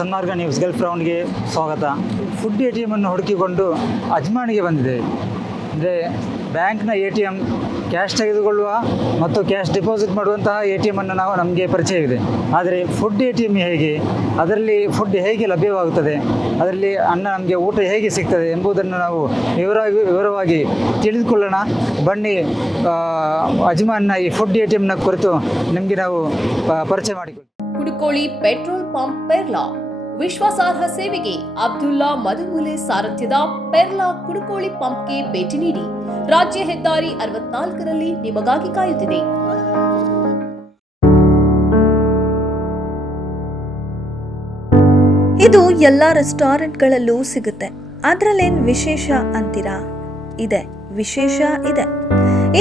ಸನ್ಮಾರ್ಗ news Gulf ರೌಂಡ್ಗೆ ಸ್ವಾಗತ. Food ATM ಅನ್ನು ಹುಡುಕಿಕೊಂಡು ಅಜ್ಮಾನಿಗೆ ಬಂದಿದ್ದೇವೆ. ಅಂದರೆ ಬ್ಯಾಂಕ್ನ ATM ಕ್ಯಾಶ್ ತೆಗೆದುಕೊಳ್ಳುವ ಮತ್ತು ಕ್ಯಾಶ್ ಡಿಪಾಸಿಟ್ ಮಾಡುವಂತಹ ATM ಅನ್ನು ನಮಗೆ ಪರಿಚಯವಿದೆ. ಆದರೆ ಫುಡ್ ATM ಹೇಗೆ, ಅದರಲ್ಲಿ ಫುಡ್ ಹೇಗೆ ಲಭ್ಯವಾಗುತ್ತದೆ, ಅದರಲ್ಲಿ ನಮಗೆ ಊಟ ಹೇಗೆ ಸಿಗ್ತದೆ ಎಂಬುದನ್ನು ನಾವು ವಿವರವಾಗಿ ತಿಳಿದುಕೊಳ್ಳೋಣ. ಬನ್ನಿ, ಅಜ್ಮಾನ್ನ ಈ ಫುಡ್ ATMನ ಕುರಿತು ನಿಮಗೆ ನಾವು ಪರಿಚಯ ಮಾಡಿಕೊಳ್ಳಿ. ಕುಡುಕೋಳಿ ಪೆಟ್ರೋಲ್ ಪಂಪ್ ಪೆರ್ಲಾ ವಿಶ್ವಾಸಾರ್ಹ ಸೇವೆಗೆ ಅಬ್ದುಲ್ಲಾ ಮದುಮುಲೆ ಸಾರಥ್ಯದ ಪೆರ್ಲಾ ಕುಡುಕೋಳಿ ಪಂಪ್ಗೆ ಭೇಟಿ ನೀಡಿ. ರಾಜ್ಯ ಹೆದ್ದಾರಿ 64ರಲ್ಲಿ ನಿಮಗಾಗಿ ಕಾಯುತ್ತಿದೆ. ಇದು ಎಲ್ಲ ರೆಸ್ಟೋರೆಂಟ್ಗಳಲ್ಲೂ ಸಿಗುತ್ತೆ. ಅದ್ರಲ್ಲೇನ್ ವಿಶೇಷ ಅಂತೀರಾ? ಇದೆ, ವಿಶೇಷ ಇದೆ.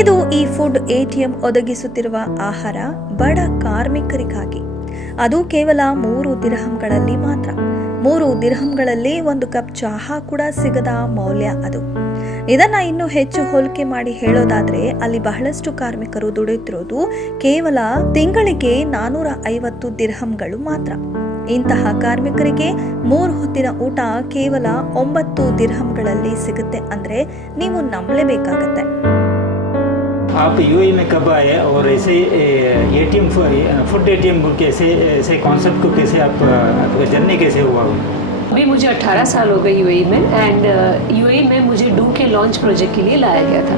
ಇದು ಈ ಫುಡ್ ATM ಒದಗಿಸುತ್ತಿರುವ ಆಹಾರ ಬಡ ಕಾರ್ಮಿಕರಿಗಾಗಿ. ಅದು ಕೇವಲ 3 ದಿರ್ಹಂಗಳಲ್ಲಿ ಮಾತ್ರ. 3 ದಿರ್ಹಂಗಳಲ್ಲಿ 1 ಕಪ್ ಚಹಾ ಕೂಡ ಸಿಗದ ಮೌಲ್ಯ ಅದು. ಇದನ್ನ ಇನ್ನೂ ಹೆಚ್ಚು ಹೋಲಿಕೆ ಮಾಡಿ ಹೇಳೋದಾದ್ರೆ, ಅಲ್ಲಿ ಬಹಳಷ್ಟು ಕಾರ್ಮಿಕರು ದುಡಿಯುತ್ತಿರೋದು ಕೇವಲ ತಿಂಗಳಿಗೆ 450 ದಿರ್ಹಂಗಳು ಮಾತ್ರ. ಇಂತಹ ಕಾರ್ಮಿಕರಿಗೆ 3 ಹೊತ್ತಿನ ಊಟ ಕೇವಲ 9 ದಿರ್ಹಂಗಳಲ್ಲಿ ಸಿಗುತ್ತೆ ಅಂದ್ರೆ ನೀವು ನಂಬಲೇಬೇಕಾಗತ್ತೆ. आप UAE में कब आए और ऐसे ATM फूड ATM कैसे कॉन्सेप्ट को कैसे आपका जर्नी कैसे हुआ? अभी मुझे 18 साल हो गए UAE में, एंड UAE में मुझे डू के लॉन्च प्रोजेक्ट के लिए लाया गया था.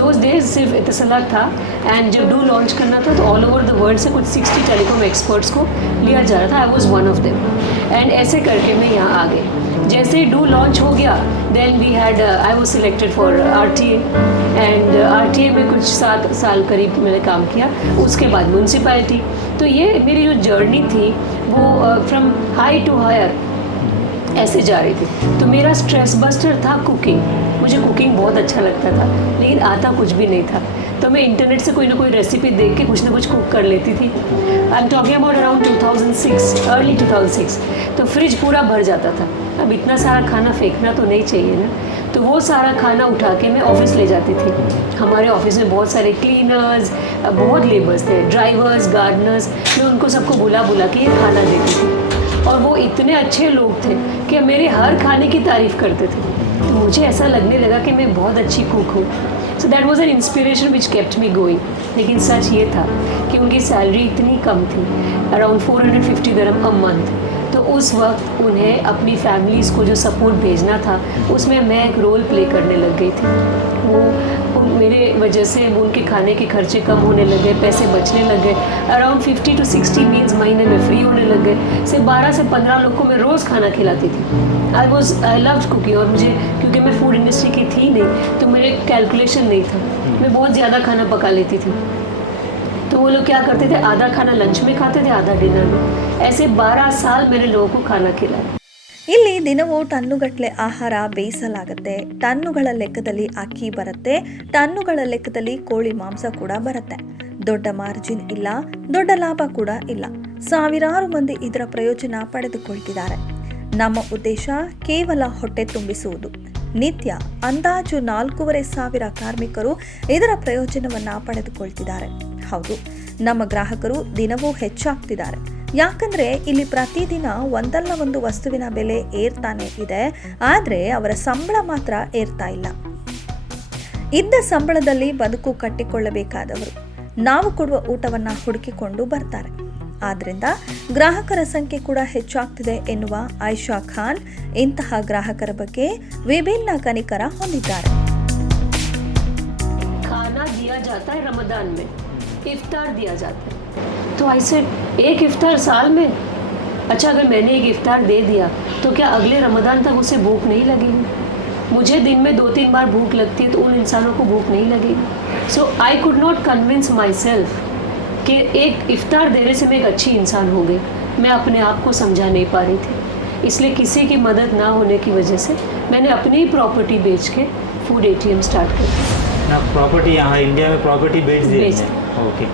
दोज डेज सिर्फ इत्तसलात था, एंड जब डू लॉन्च करना था तो ऑल ओवर द वर्ल्ड से कुछ 60 टेलीकॉम एक्सपर्ट्स को लिया जा रहा था. I was one of them, and ऐसे करके मैं यहाँ आ गई. जैसे डू लॉन्च हो गया, then we had I was selected for RTA, and RTA में कुछ 7 साल करीब मैंने काम किया. उसके बाद म्यूनसिपैलिटी. तो ये मेरी जो जर्नी थी वो फ्रॉम हाई टू हायर ऐसे जा रही थी. तो मेरा स्ट्रेस बस्टर था कुकिंग. मुझे कुकिंग बहुत अच्छा लगता था, लेकिन आता कुछ भी नहीं था. तो मैं इंटरनेट से कोई ना कोई रेसिपी देख के कुछ ना कुछ कुक कर लेती थी. I am talking about around 2006, early 2006. तो फ्रिज पूरा भर जाता था. अब इतना सारा खाना फेंकना तो नहीं चाहिए ना, तो वो सारा खाना उठा के मैं ऑफिस ले जाती थी. हमारे ऑफिस में बहुत सारे क्लीनर्स, बहुत लेबर्स थे, ड्राइवर्स, गार्डनर्स. मैं उनको सबको बुला के ये खाना देती थी, और वो इतने अच्छे लोग थे कि मेरे हर खाने की तारीफ़ करते थे. तो मुझे ऐसा लगने लगा कि मैं बहुत अच्छी कुक हूँ. So that was an inspiration which kept me going. लेकिन सच ये था कि उनकी सैलरी इतनी कम थी, अराउंड 450 दिरहम अ मंथ. तो उस वक्त उन्हें अपनी फैमिलीज़ को जो सपोर्ट भेजना था, उसमें मैं एक रोल प्ले करने लग गई थी. वो मेरे वजह से उनके खाने के खर्चे कम होने लग गए, पैसे बचने लग गए. अराउंड 50 to 60 मील्स महीने में फ्री होने लग गए. सिर्फ 12 से 15 लोग को मैं रोज़ खाना खिलाती थी. आई लव्ड कुकिंग, और मुझे क्योंकि मैं फूड इंडस्ट्री की थी नहीं, तो मेरे कैलकुलेशन नहीं था. मैं बहुत ज़्यादा खाना पका लेती थी. तो वो लोग क्या करते थे, आधा खाना लंच में खाते थे, आधा डिनर में. ऐसे 12 साल मैंने लोगों को खाना खिलाया. ಇಲ್ಲಿ ದಿನವೂ ಟನ್ನುಗಟ್ಟಲೆ ಆಹಾರ ಬೇಯಿಸಲಾಗುತ್ತೆ. ಟನ್ನುಗಳ ಲೆಕ್ಕದಲ್ಲಿ ಅಕ್ಕಿ ಬರುತ್ತೆ, ಟನ್ನುಗಳ ಲೆಕ್ಕದಲ್ಲಿ ಕೋಳಿ ಮಾಂಸ ಕೂಡ ಬರುತ್ತೆ. ದೊಡ್ಡ ಮಾರ್ಜಿನ್ ಇಲ್ಲ, ದೊಡ್ಡ ಲಾಭ ಕೂಡ ಇಲ್ಲ. ಸಾವಿರಾರು ಮಂದಿ ಇದರ ಪ್ರಯೋಜನ ಪಡೆದುಕೊಳ್ತಿದ್ದಾರೆ. ನಮ್ಮ ಉದ್ದೇಶ ಕೇವಲ ಹೊಟ್ಟೆ ತುಂಬಿಸುವುದು. ನಿತ್ಯ ಅಂದಾಜು 4,500 ಕಾರ್ಮಿಕರು ಇದರ ಪ್ರಯೋಜನವನ್ನ ಪಡೆದುಕೊಳ್ತಿದ್ದಾರೆ. ಹೌದು, ನಮ್ಮ ಗ್ರಾಹಕರು ದಿನವೂ ಹೆಚ್ಚಾಗ್ತಿದ್ದಾರೆ. ಯಾಕಂದ್ರೆ ಇಲ್ಲಿ ಪ್ರತಿದಿನ ಒಂದಲ್ಲ ಒಂದು ವಸ್ತುವಿನ ಬೆಲೆ ಏರ್ತಾನೆ ಇದೆ, ಆದ್ರೆ ಅವರ ಸಂಬಳ ಮಾತ್ರ ಏರ್ತಾ ಇಲ್ಲ. ಇದ್ದ ಸಂಬಳದಲ್ಲಿ ಬದುಕು ಕಟ್ಟಿಕೊಳ್ಳಬೇಕಾದವರು ನಾವು ಕೊಡುವ ಊಟವನ್ನ ಹುಡುಕಿಕೊಂಡು ಬರ್ತಾರೆ. ಆದ್ರಿಂದ ಗ್ರಾಹಕರ ಸಂಖ್ಯೆ ಕೂಡ ಹೆಚ್ಚಾಗ್ತಿದೆ ಎನ್ನುವ ಆಯಿಷಾ ಖಾನ್ ಇಂತಹ ಗ್ರಾಹಕರ ಬಗ್ಗೆ ವಿಭಿನ್ನ ಕನಿಕರ ಹೊಂದಿದ್ದಾರೆ. खाना दिया जाता है रमजान में, इफ्तार दिया जाता है. तो आई सेड, एक इफ्तार साल में? अच्छा, अगर मैंने एक इफ्तार दे दिया तो क्या अगले रमज़ान तक उसे भूख नहीं लगेगी? मुझे दिन में 2-3 बार भूख लगती है, तो उन इंसानों को भूख नहीं लगेगी. So I could not convince myself कि एक इफ्तार देने से मैं एक अच्छी इंसान हो गई. मैं अपने आप को समझा नहीं पा रही थी. इसलिए किसी की मदद ना होने की वजह से मैंने अपनी ही प्रॉपर्टी बेच के फूड ATM स्टार्ट कर दी. ना प्रॉपर्टी यहाँ इंडिया में प्रॉपर्टी बेच दी? ओके.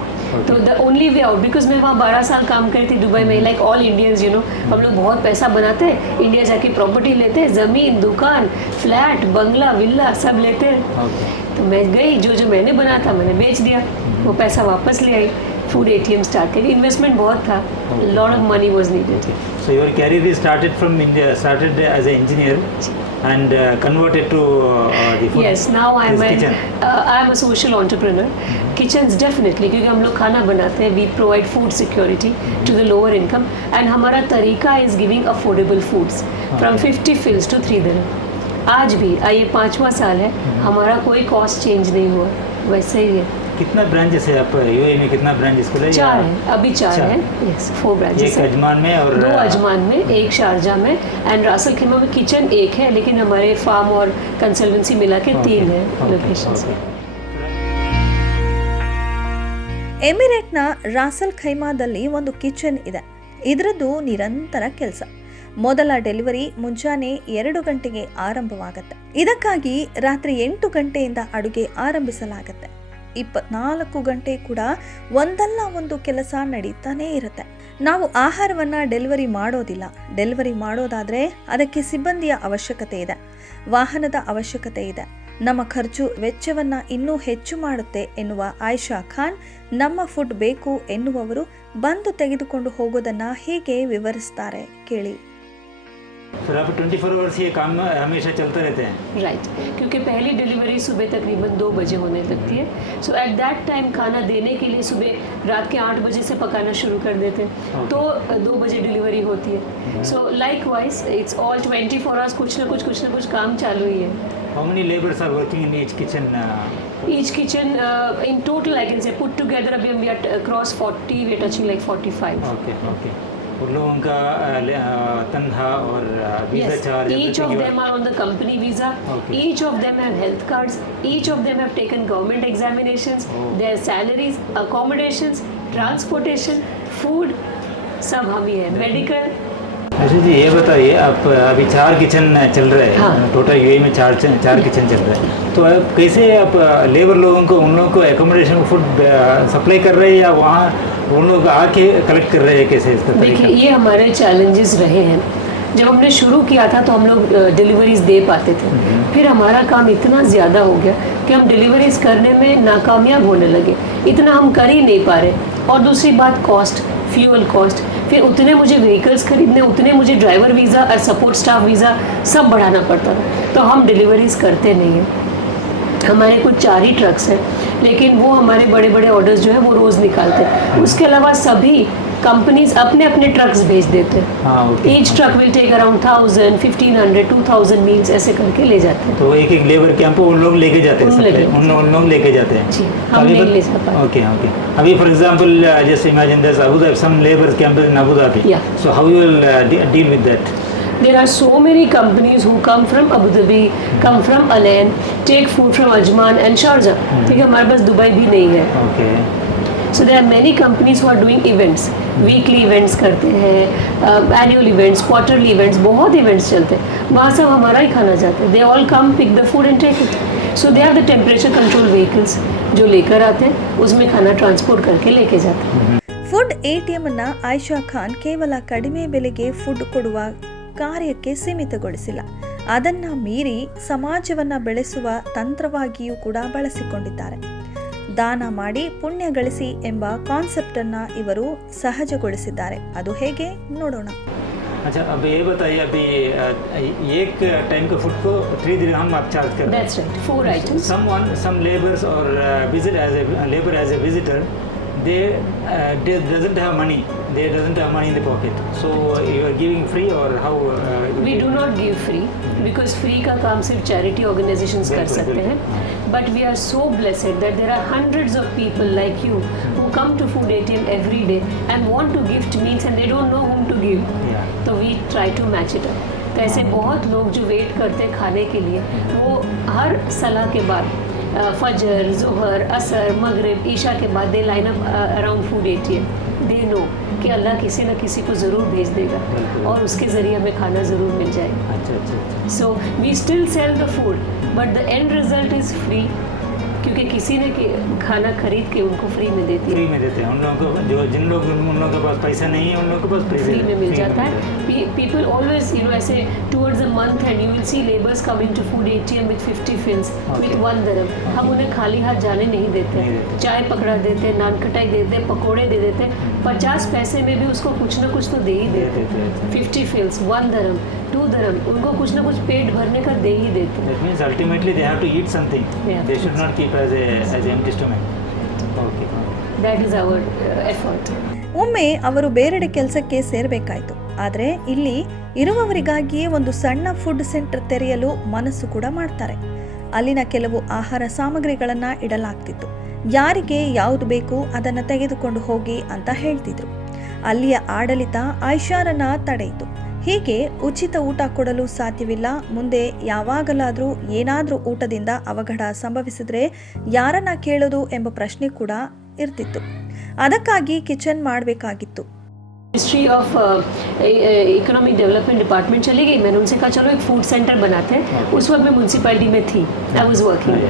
तो the only way out, because मैं वहाँ 12 साल काम करी थी दुबई में. Like all Indians, you know, हम लोग बहुत पैसा बनाते हैं, इंडिया जाके प्रॉपर्टी लेते हैं, ज़मीन, दुकान, फ्लैट, बंगला, विल्ला सब लेते हैं. तो मैं गई, जो मैंने बनाया था मैंने बेच दिया, वो पैसा वापस ले आई, फूड ATM स्टार्ट करी. इन्वेस्टमेंट बहुत था, lot of money was needed. So your career is started from India, started as an engineer and converted to the food. Yes, now I'm kitchen. I'm a social entrepreneur. Kitchens definitely, क्योंकि हम लोग खाना बनाते हैं, we provide food security to the lower income and हमारा तरीका is giving affordable foods from 50 fils to 3 dirham. आज भी ये 5वां साल है, हमारा कोई कॉस्ट चेंज नहीं हुआ, वैसे ही है। कितना ब्रांचेस है आप यूएई में, कितना ब्रांचेस खुले? 4 है, अभी 4 है, यस 4 ब्रांचेस एक अजमान में और 2 अजमान में, एक शारजा में एंड रासल खीमा में किचन एक है, लेकिन हमारे फार्म और कंसल्टेंसी मिला के 3 है लोकेशंस। ಎಮಿರೇಟ್ನ ರಾಸಲ್ ಖೈಮಾದಲ್ಲಿ ಒಂದು ಕಿಚನ್ ಇದೆ. ಇದರದ್ದು ನಿರಂತರ ಕೆಲಸ. ಮೊದಲ ಡೆಲಿವರಿ ಮುಂಜಾನೆ 2 ಗಂಟೆಗೆ ಆರಂಭವಾಗುತ್ತೆ. ಇದಕ್ಕಾಗಿ ರಾತ್ರಿ 8 ಗಂಟೆಯಿಂದ ಅಡುಗೆ ಆರಂಭಿಸಲಾಗುತ್ತೆ. 24 ಗಂಟೆ ಕೂಡ ಒಂದಲ್ಲ ಒಂದು ಕೆಲಸ ನಡೀತಾನೇ ಇರುತ್ತೆ. ನಾವು ಆಹಾರವನ್ನು ಡೆಲಿವರಿ ಮಾಡೋದಿಲ್ಲ. ಡೆಲಿವರಿ ಮಾಡೋದಾದರೆ ಅದಕ್ಕೆ ಸಿಬ್ಬಂದಿಯ ಅವಶ್ಯಕತೆ ಇದೆ, ವಾಹನದ ಅವಶ್ಯಕತೆ ಇದೆ. ನಮ್ಮ ಖರ್ಚು ವೆಚ್ಚವನ್ನು ಇನ್ನೂ ಹೆಚ್ಚು ಮಾಡುತ್ತೆ ಎನ್ನುವ ಆಯಿಷಾ ಖಾನ್ ನಮ್ಮ ಫುಡ್ ಬೇಕು ಎನ್ನುವವರು ಬಂದು ತೆಗೆದುಕೊಂಡು ಹೋಗೋದನ್ನು ಹೀಗೆ ವಿವರಿಸ್ತಾರೆ, ಕೇಳಿ. फिर आप 24 आवर्स ये काम हमेशा चलते रहते हैं? राइट, क्योंकि पहली डिलीवरी सुबह तकरीबन 2 बजे होने लगती है. सो एट दैट टाइम खाना देने के लिए सुबह रात के 8 बजे से पकाना शुरू कर देते हैं, तो 2 बजे डिलीवरी होती है. So like wise it's all 24 hours कुछ ना कुछ काम चालू ही है. How many laborers are working in each kitchen? Each kitchen in total I can say put together अभी we are across 40, we are touching like 45. Okay. उन लोगों का तनख्वाह और visa charge? Each of them are on the company visa. Okay. Each of them have health cards. Each of them have taken government examinations. Their salaries, accommodations, transportation, food, सब हम ही है. Medical. अच्छा जी, ये बताइए, आप अभी 4 किचन चल रहे हैं? हाँ. टोटल यूएई में 4 किचन चल रहे हैं, तो आप कैसे आप लेबर लोगों को, उन लोगों को एकोमोडेशन फूड सप्लाई कर रहे हैं या वहाँ उन लोग आके कलेक्ट कर रहे हैं, कैसे इसका तरीका? देखिए, ये हमारे चैलेंजेस रहे हैं. जब हमने शुरू किया था तो हम लोग डिलीवरीज दे पाते थे, फिर हमारा काम इतना ज़्यादा हो गया कि हम डिलीवरीज करने में नाकामयाब होने लगे, इतना हम कर ही नहीं पा रहे. और दूसरी बात कॉस्ट, फ्यूल कॉस्ट, फिर उतने मुझे व्हीकल्स खरीदने, उतने मुझे ड्राइवर वीज़ा और सपोर्ट स्टाफ वीज़ा सब बढ़ाना पड़ता था, तो हम डिलीवरीज करते नहीं हैं. हमारे कुछ 4 ही ट्रक्स हैं, लेकिन वो हमारे बड़े बड़े ऑर्डर्स जो है वो रोज़ निकालते हैं. उसके अलावा सभी कंपनीज अपने अपने ट्रक्स भेज देते हैं. Each truck will take around 1000, 1500, 2000 meals ऐसे करके ले जाते हैं. तो एक लेबर कैंप उन लोग लेके जाते हैं, उन लोग लेके जाते हैं जी, हम नहीं ले जा पाते. ओके. अभी for example just imagine this Abu Dhabi, some labour camp in Abu Dhabi, so how you will deal with that? There are so many companies who come from Abu Dhabi, come from Al Ain, take food from Ajman and Sharjah. ठीक है, हमारे पास Dubai भी नहीं है. Okay. So there are many companies who are doing events, weekly events करते हैं, annual events, quarterly events, बहुत events चलते हैं. वहाँ सब हमारा ही खाना जाता है. They all come pick the food and take it. So they are the temperature control vehicles जो लेकर आते हैं, उसमें खाना ट्रांसपोर्ट करके लेके जाते हैं. ಫುಡ್ ಎಟಿಎಂ ಅನ್ನ ಆಯಿಷಾ ಖಾನ್ ಕೇವಲ ಕಡಿಮೆ ಬೆಲೆಗೆ ಫುಡ್ ಕೊಡುವ ಕಾರ್ಯಕ್ಕೆ ಸೀಮಿತಗೊಳಿಸಿಲ್ಲ. ಅದನ್ನ ಮೀರಿ ಸಮಾಜವನ್ನ ಬೆಳೆಸುವ ತಂತ್ರವಾಗಿಯೂ ಕೂಡ ಬಳಸಿಕೊಂಡಿದ್ದಾರೆ. ದಾನ ಮಾಡಿ ಪುಣ್ಯ ಗಳಿಸಿ ಎಂಬ ಕಾನ್ಸೆಪ್ಟ್ ಅನ್ನ ಇವರು ಸಹಜಗೊಳಿಸಿದ್ದಾರೆ. ಅದು ಹೇಗೆ ನೋಡೋಣ. अच्छा, अब ये बताइए, अभी एक टाइम के फूड को 3 दिरहम आप चार्ज कर रहे हैं? That's right, 4 items. Some laborers or visit as a labor as a visitor, they doesn't have money. They doesn't have money in the pocket. So you are giving free or how? We do not give free because free का काम सिर्फ charity organizations कर सकते हैं. But we are so blessed that there are hundreds of people like you who come to Food ATM every day and want to gift meals and they don't know whom to give. तो we try to match it up. तो ऐसे बहुत लोग जो wait करते हैं खाने के लिए, वो हर सलाह के बाद फजर, ज़ोहर, असर, मगरिब, ईशा के बाद they line up around food ATM. They know कि अल्लाह किसी न किसी को ज़रूर भेज देगा और उसके ज़रिए हमें खाना ज़रूर मिल जाएगा. अच्छा. So we still sell the food, but the end result is free क्योंकि किसी ने खाना खरीद के उनको फ्री में देती है, फ्री में देते हैं उन लोगों को, जो जिन लोग उन लोगों के पास पैसा नहीं है उन लोगों के पास फ्री में मिल जाता है। पीपल ऑलवेज ऐसे towards a month end you will see labours coming to food ATM with 50 fils with 1 dirham। हम उन्हें खाली हाथ जाने नहीं देते, चाय पकड़ा देते, नान खटाई देते, पकोड़े दे देते, 50 पैसे में भी उसको कुछ ना कुछ तो दे ही देते। 50 फिल्स, 1 dirham, 2 dirham, उनको कुछ ना कुछ पेट भरने का दे ही देते। That means ultimately they have to eat something. Yeah. They should not keep as empty stomach. Okay. That is our effort. ಒಮ್ಮೆ ಅವರು ಬೇರೆಡೆ ಕೆಲಸಕ್ಕೆ ಸೇರಬೇಕಾಯಿತು. ಆದರೆ ಇಲ್ಲಿ ಇರುವವರಿಗಾಗಿಯೇ ಒಂದು ಸಣ್ಣ ಫುಡ್ ಸೆಂಟರ್ ತೆರೆಯಲು ಮನಸ್ಸು ಕೂಡ ಮಾಡ್ತಾರೆ. ಅಲ್ಲಿನ ಕೆಲವು ಆಹಾರ ಸಾಮಗ್ರಿಗಳನ್ನು ಇಡಲಾಗ್ತಿತ್ತು. ಯಾರಿಗೆ ಯಾವುದು ಬೇಕು ಅದನ್ನು ತೆಗೆದುಕೊಂಡು ಹೋಗಿ ಅಂತ ಹೇಳ್ತಿದ್ರು. ಅಲ್ಲಿಯ ಆಡಳಿತ ಆಯಿಷಾರನ್ನ ತಡೆಯಿತು. ಹೀಗೆ ಉಚಿತ ಊಟ ಕೊಡಲು ಸಾಧ್ಯವಿಲ್ಲ, ಮುಂದೆ ಯಾವಾಗಲಾದರೂ ಏನಾದರೂ ಊಟದಿಂದ ಅವಘಡ ಸಂಭವಿಸಿದ್ರೆ ಯಾರನ್ನ ಕೇಳೋದು ಎಂಬ ಪ್ರಶ್ನೆ ಕೂಡ ಇರ್ತಿತ್ತು. ಅದಕ್ಕಾಗಿ ಕಿಚನ್ ಮಾಡಬೇಕಾಗಿತ್ತು. Ministry of economic development department चली गई। मैंने उनसे कहा चलो एक फूड सेंटर बनाते हैं। उस वक्त मैं म्यूनसिपैलिटी में थी, आई वाज वर्किंग।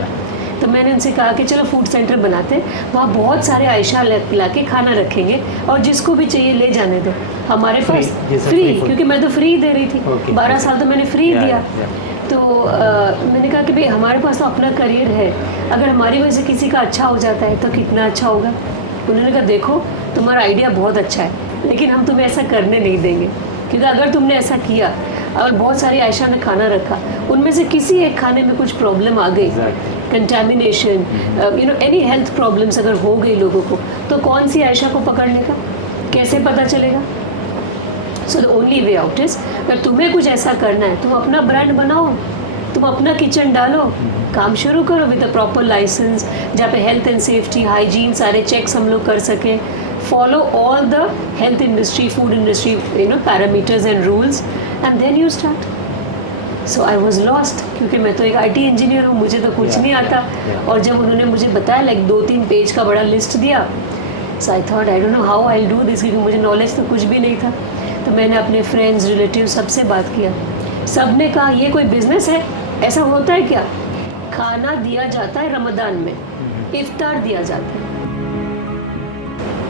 तो मैंने उनसे कहा कि चलो फूड सेंटर बनाते हैं, वहाँ बहुत सारे आयशा ला के खाना रखेंगे और जिसको भी चाहिए ले जाने दो। हमारे पास फ्री, क्योंकि मैं तो फ्री दे रही थी, 12 साल तो मैंने फ्री दिया। तो मैंने कहा कि भाई हमारे पास तो अपना करियर है, अगर हमारी वजह से किसी का अच्छा हो जाता है तो कितना अच्छा होगा। उन्होंने कहा देखो तुम्हारा आइडिया बहुत अच्छा है, लेकिन हम तुम्हें ऐसा करने नहीं देंगे, क्योंकि अगर तुमने ऐसा किया और बहुत सारी आयशा ने खाना रखा, उनमें से किसी एक खाने में कुछ प्रॉब्लम आ गई, कंटेमिनेशन, एनी हेल्थ प्रॉब्लम्स अगर हो गई लोगों को, तो कौन सी आयशा को पकड़ लेगा, कैसे पता चलेगा। So the only way out is, अगर तुम्हें कुछ ऐसा करना है तुम अपना ब्रांड बनाओ, तुम अपना किचन डालो, काम शुरू करो विद अ प्रॉपर लाइसेंस, जहाँ पे हेल्थ एंड सेफ्टी, हाइजीन सारे चेक्स हम लोग कर सकें, follow all the health industry, food industry parameters and rules, and then you start. So I was lost, क्योंकि मैं तो एक IT इंजीनियर हूँ, मुझे तो कुछ नहीं आता। और जब उन्होंने मुझे बताया 2-3 पेज का बड़ा लिस्ट दिया, so I thought I don't know how I do this, क्योंकि मुझे नॉलेज तो कुछ भी नहीं था। तो मैंने अपने फ्रेंड्स, रिलेटिव सबसे बात किया, सब ने कहा ये कोई बिजनेस है, ऐसा होता है क्या? खाना दिया जाता है रमज़ान में, इफ्तार दिया जाता है।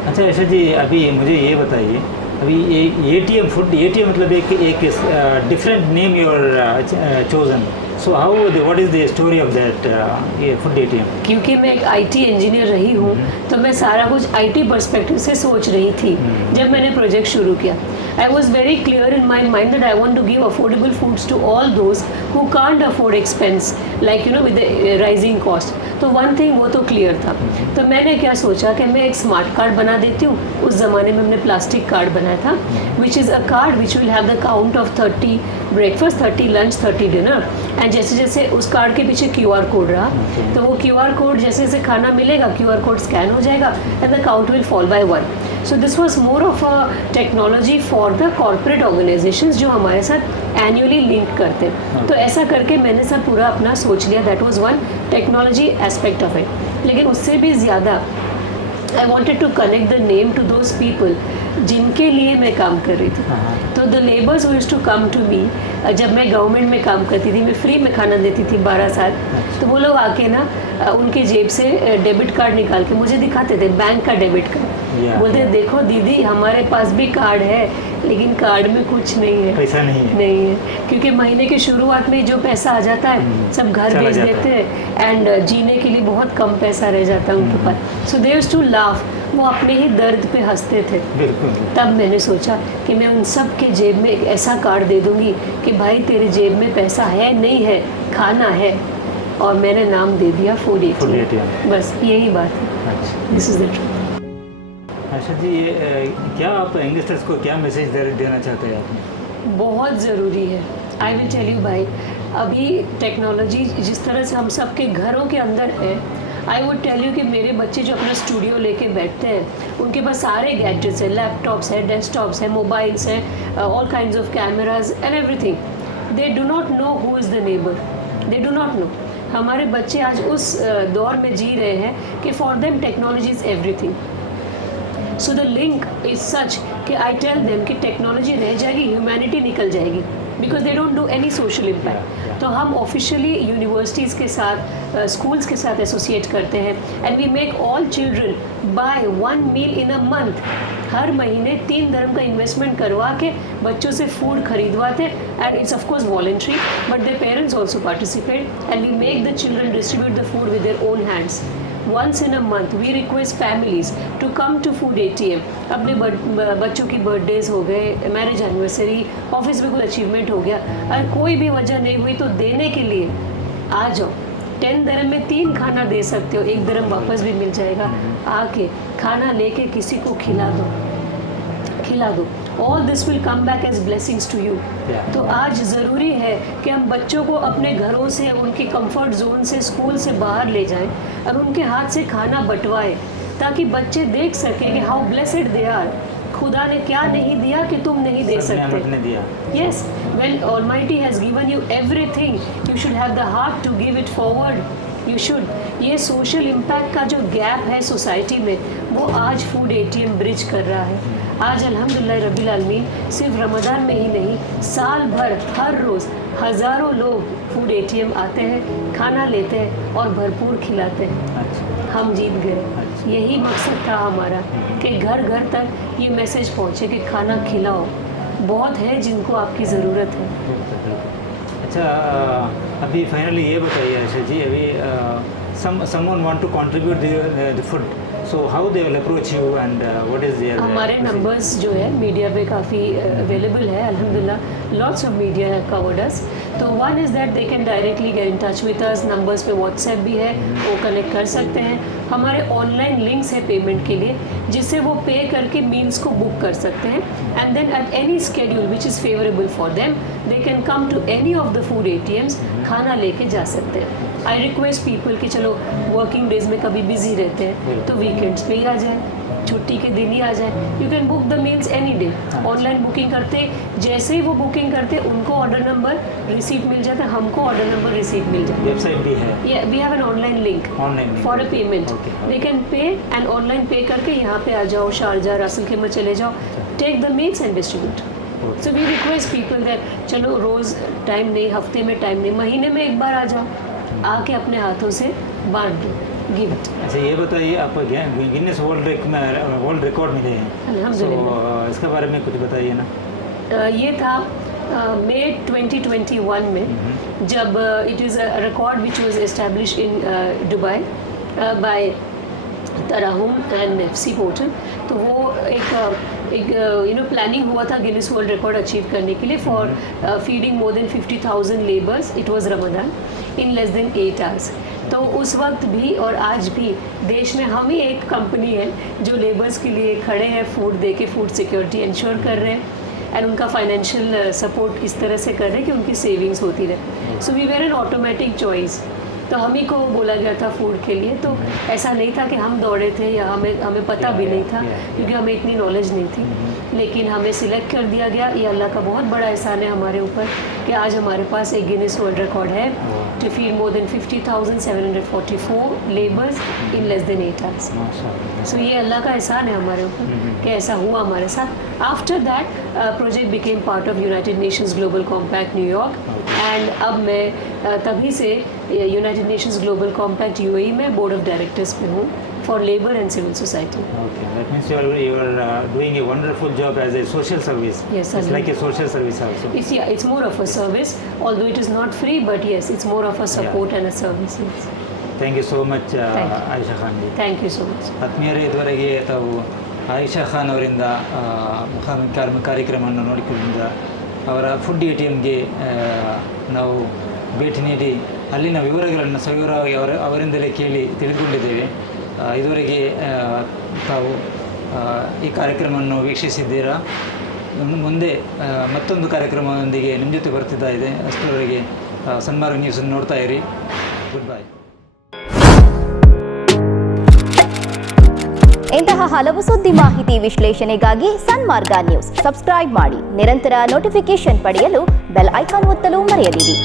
अच्छा आयशा जी, अभी मुझे ये बताइए, अभी ये ATM फूड, ATM मतलब एक different name your chosen, so how what is the story of that food ATM? क्योंकि मैं एक IT इंजीनियर रही हूँ, तो मैं सारा कुछ IT पर्सपेक्टिव से सोच रही थी। जब मैंने प्रोजेक्ट शुरू किया, I was very clear in my mind that I want to give affordable foods to all those who can't afford expense, like with the rising cost. तो वन थिंग वो तो क्लियर था। तो मैंने क्या सोचा कि मैं एक स्मार्ट कार्ड बना देती हूँ। उस ज़माने में हमने प्लास्टिक कार्ड बनाया था, which is a card which will have the count of 30 breakfast, 30 lunch, 30 dinner, and जैसे जैसे उस कार्ड के पीछे QR कोड रहा, तो वो QR कोड जैसे जैसे खाना मिलेगा QR कोड स्कैन हो जाएगा and the count will fall bye 1। So this was more of a technology for the corporate organisations जो हमारे साथ एनुअली लिंक करते हैं। तो ऐसा करके मैंने सब पूरा अपना सोच लिया, that was one technology aspect of it. लेकिन उससे भी ज़्यादा I wanted to connect the name to those people जिनके लिए मैं काम कर रही थी। तो the labours used to come to me, जब मैं गवर्नमेंट में काम करती थी, मैं फ्री में खाना देती थी 12 साल, तो वो लोग आके ना उनके जेब से डेबिट कार्ड निकाल के मुझे दिखाते थे, बैंक का डेबिट कार्ड, बोलते देखो दीदी हमारे पास भी कार्ड है, लेकिन कार्ड में कुछ नहीं है, पैसा नहीं है, क्योंकि महीने की शुरुआत में जो पैसा आ जाता है सब घर भेज देते हैं, एंड जीने के लिए बहुत कम पैसा रह जाता है उनके पास। सो दे यूज्ड टू लाफ, वो अपने ही दर्द पे हंसते थे। तब मैंने सोचा कि मैं उन सब के जेब में एक ऐसा कार्ड दे दूंगी कि भाई तेरे जेब में पैसा है नहीं है, खाना है, और मैंने नाम दे दिया फूड ATM। बस यही बात है, दिस इज द ट्रूथ। अच्छा जी, क्या आप यंगस्टर्स को क्या मैसेज देना चाहते हैं आप? बहुत ज़रूरी है, आई विल टेल यू भाई, अभी टेक्नोलॉजी जिस तरह से हम सब के घरों के अंदर है, आई वुड टेल यू कि मेरे बच्चे जो अपना स्टूडियो लेके बैठते हैं, उनके पास सारे गैजेट्स हैं, लैपटॉप्स हैं, डेस्कटॉप्स हैं, मोबाइल्स हैं, all kinds of cameras and everything. They do not know who is the neighbour, they do not know. हमारे बच्चे आज उस दौर में जी रहे हैं कि for them technology is everything. So the link is such कि आई टेल देम कि टेक्नोलॉजी रह जाएगी, ह्यूमैनिटी निकल जाएगी। Because they don't do any social impact. तो हम ऑफिशियली यूनिवर्सिटीज़ के साथ स्कूल्स के साथ एसोसिएट करते हैं and we make all children buy 1 meal in a month. हर महीने 3 dirham का इन्वेस्टमेंट करवा के बच्चों से फूड खरीदवाते and it's of course voluntary but their parents also participate and we make the children distribute the food with their own hands. Once in a month we request families to come to food ATM। अपने बच्चों की birthdays हो गए, marriage anniversary, office में कोई achievement हो गया, अगर कोई भी वजह नहीं हुई तो देने के लिए आ जाओ। 10 dirham में 3 खाना दे सकते हो, 1 dirham वापस भी मिल जाएगा। आके खाना लेके किसी को खिला दो। All this will come back as blessings to you. तो आज ज़रूरी है कि हम बच्चों को अपने घरों से, उनके कंफर्ट जोन से, स्कूल से बाहर ले जाएं और उनके हाथ से खाना बंटवाएं ताकि बच्चे देख सकें कि हाउ ब्लेसेड दे आर। खुदा ने क्या नहीं दिया कि तुम नहीं दे सकते। Yes, when almighty has given you everything you should have the heart to give it forward. You should. ये सोशल इम्पैक्ट का जो गैप है सोसाइटी में वो आज फूड ATM ब्रिज कर रहा है। आज अल्हम्दुलिल्लाह रब्बिल आलमीन सिर्फ रमज़ान में ही नहीं, साल भर हर रोज़ हज़ारों लोग फूड ATM आते हैं, खाना लेते हैं और भरपूर खिलाते हैं। हम जीत गए। यही मकसद था हमारा कि घर घर तक ये मैसेज पहुँचे कि खाना खिलाओ। बहुत है जिनको आपकी ज़रूरत है। अच्छा, अभी फाइनली ये बताइए आयशा जी, अभी someone want to contribute the food, so how they will approach you and what is their हमारे नंबर्स जो है मीडिया पे काफ़ी अवेलेबल है अल्हम्दुलिल्लाह। Lots of media have covered us. तो one is that they can directly get in touch with us. Numbers पे WhatsApp भी है, वो कनेक्ट कर सकते हैं। हमारे ऑनलाइन लिंक्स है पेमेंट के लिए जिससे वो पे करके मील्स को बुक कर सकते हैं and then at any schedule which is favourable for them they can come to any of the food ATMs, खाना लेके जा सकते हैं। आई रिक्वेस्ट पीपल कि चलो वर्किंग डेज में कभी बिजी रहते हैं तो वीकेंड्स पे ही आ जाए, छुट्टी के दिन ही आ जाए। You can book the meals any day. Online booking करते जैसे ही वो बुकिंग करते उनको ऑर्डर नंबर रिसीट मिल जाता है, हमको ऑर्डर नंबर रिसीट मिल जाता है। वेबसाइट भी है, we have an online link for a payment. They can pay and online pay करके यहाँ पे आ जाओ, शारजा रासल खेमा चले जाओ, take the meals and distribute. So we request people that चलो रोज़ टाइम नहीं, हफ्ते में टाइम नहीं, महीने में एक बार आ जाओ, आके अपने हाथों से बांट दो, गिव इट। अच्छा, ये बताइए, आप गिनीज वर्ल्ड रिकॉर्ड मिले हैं अल्हम्दुलिल्लाह। इसके बारे में कुछ बताइए ना। ये था मई 2021 में जब it is a record which was establish in Dubai by Tarahum and Nafsi portal. तो वो एक प्लानिंग हुआ था गिनीज वर्ल्ड रिकॉर्ड अचीव करने के लिए for feeding more than 50,000 labours. It was Ramzan in less than 8 hours. तो उस वक्त भी और आज भी देश में हम ही एक कंपनी है जो लेबर्स के लिए खड़े हैं, फूड दे के फूड सिक्योरिटी इंश्योर कर रहे हैं एंड उनका फाइनेंशियल सपोर्ट इस तरह से कर रहे हैं कि उनकी सेविंग्स होती रहे। So we were an automatic choice. तो हम ही को बोला गया था फूड के लिए। तो ऐसा नहीं था कि हम दौड़े थे या हमें पता भी नहीं था क्योंकि हमें इतनी नॉलेज नहीं थी, लेकिन हमें सिलेक्ट कर दिया गया। ये अल्लाह का बहुत बड़ा एहसान है हमारे ऊपर कि आज हमारे पास एक गिनीज वर्ल्ड रिकॉर्ड है to feed more than 50,744 labours in less than 8 hours. So ये अल्लाह का एहसान है हमारे ऊपर कि ऐसा हुआ हमारे साथ। After that project became part of United Nations global compact New York and अब मैं तभी से United Nations global compact UAE में बोर्ड ऑफ डायरेक्टर्स पे हूँ for labor and civil society. Okay, that means you are doing a wonderful job as a social service. Yes, it's like a social service also. It's more of a service, although it is not free, but yes, it's more of a support and a service. Yes. Thank you so much, Aisha Khan ji. Thank you so much. ಆತ್ಮೀಯರೇ, ಇದುವರೆಗೆ ತಾವು ಆಯಿಷಾ ಖಾನ್ ಅವರಿಂದ ಕಾರ್ಯಕ್ರಮವನ್ನು ನೋಡಿಕೊಂಡಿದ್ದ ಅವರ food ATMಗೆ ನಾವು ಭೇಟಿ ನೀಡಿ ಅಲ್ಲಿನ ವಿವರಗಳನ್ನು ಸವಿವರವಾಗಿ ಅವರಿಂದಲೇ ಕೇಳಿ ತಿಳಿದುಕೊಂಡಿದ್ದೇವೆ. ಇದುವರೆಗೆ ತಾವು ಈ ಕಾರ್ಯಕ್ರಮವನ್ನು ವೀಕ್ಷಿಸಿದ್ದೀರಾ. ಮುಂದೆ ಮತ್ತೊಂದು ಕಾರ್ಯಕ್ರಮದೊಂದಿಗೆ ನಿಮ್ಮ ಜೊತೆ ಬರ್ತಿದ್ದ ಇದೆ. ಅಷ್ಟರವರೆಗೆ ಸನ್ಮಾರ್ಗ ನ್ಯೂಸ್ ನೋಡ್ತಾ ಇರಿ. Good bye. ಇಂತಹ ಹಲವು ಸುದ್ದಿ ಮಾಹಿತಿ ವಿಶ್ಲೇಷಣೆಗಾಗಿ ಸನ್ಮಾರ್ಗ ನ್ಯೂಸ್ ಸಬ್ಸ್ಕ್ರೈಬ್ ಮಾಡಿ. ನಿರಂತರ ನೋಟಿಫಿಕೇಶನ್ ಪಡೆಯಲು ಬೆಲ್ ಐಕಾನ್ ಒತ್ತಲು ಮರೆಯದಿರಿ.